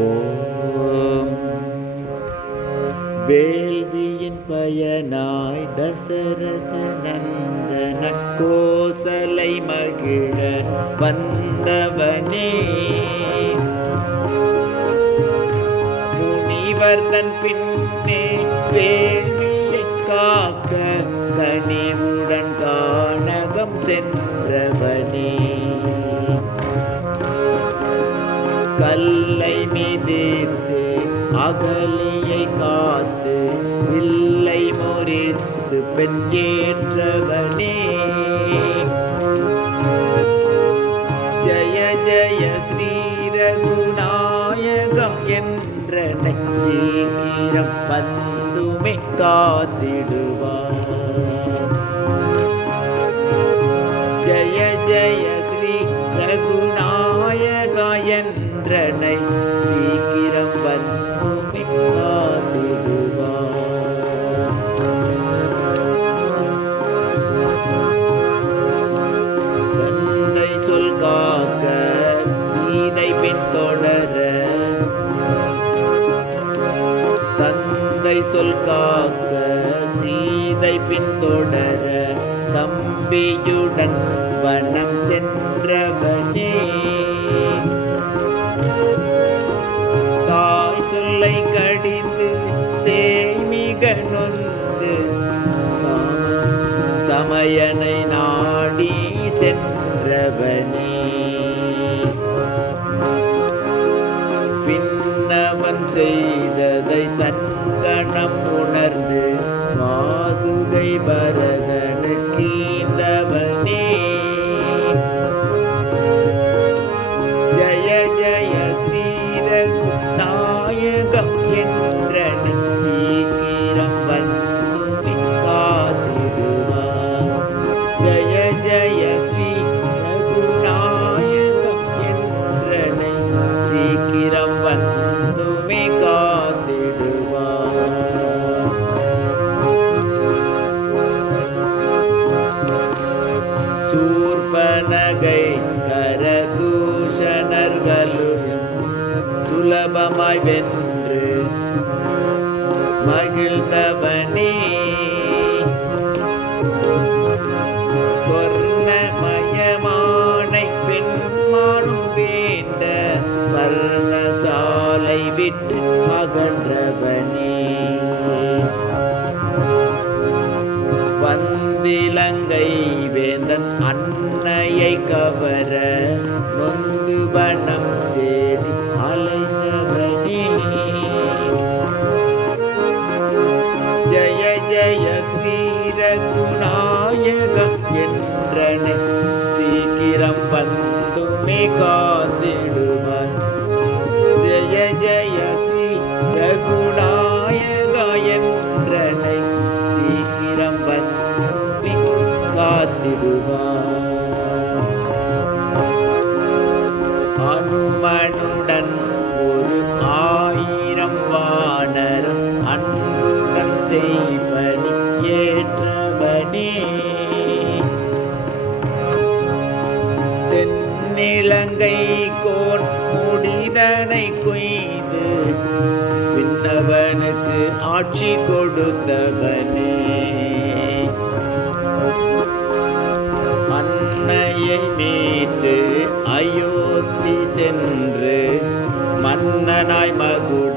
ஓம் வேள்வியின் பயனாய் தசரத நந்தன கோசலை மகிழ வந்தவனே, முனிவர்தன் பின்னே வேள்வியை காக்க கனிவுடன் கானகம் சென்றவனே, கல்லை மிதித்து அகலியை காத்து வில்லை முறித்து பெண் ஏற்றவனே, ஜய ஜய ஸ்ரீ ரகுநாயகம் என்றனை சீக்கிரம் வந்துமே காத்திடுவார். ஜய ஜய ஸ்ரீ ரகுநாயகா என்றனை சீக்கிரம் வந்துமே காத்திடுவார். தந்தை சொல் காக்க சீதை பின்தொடர, தந்தை சொல் காக்க சீதை பின்தொடர தம்பியுடன் வனம் சென்றவனே, தாய் சொல்லை கடிந்து சேமிக நொந்து தமையனை நாடி சென்றவனே, பின்னவன் செய்ததை தன் கணம் உணர்ந்து மாதுகை பரதனுக்கு ஈந்தவனே, ஜய ஜய ஸ்ரீ ரகுநாயகம் என்றனை சீக்கிரம் வந்துமே காத்திடுவார். ஜய ஜய ஸ்ரீ ரகுநாயகம் என்றனை சீக்கிரம் வந்துமே காத்திடுவார். சூர்பனகை கரதூஷணர்களும் சுலபமாய் வென்று மகிழ்ந்தவனே, சொர்ணமயமானை பெண்மானும் வேண்ட மரணசாலை விட்டு அகன்றவனே, வந்திலங்கை வேந்தன் அன்னையை கவர நொந்து வனம் தேடி அலைந்தவனே, ஜய ஜய ஸ்ரீ ரகுநாயகம் என்றனை சீக்கிரம் வந்துமே காத்திடுவாய். ஜய ஜய ஸ்ரீ ரகுநாயகா என்றனை சீக்கிரம் வந்துமே காத்திடுவார். அனுமனுடன் ஒரு 1000 வானரம் அன்புடன் செய்பணி ஏற்றவனே, தென்னிலங்கை கோன் முடிதனை கொய்து பின்னவனுக்கு ஆட்சி கொடுத்தவனே, அன்னையை மீட்டு அயோத்தி சென்று மன்னனாய் மகுட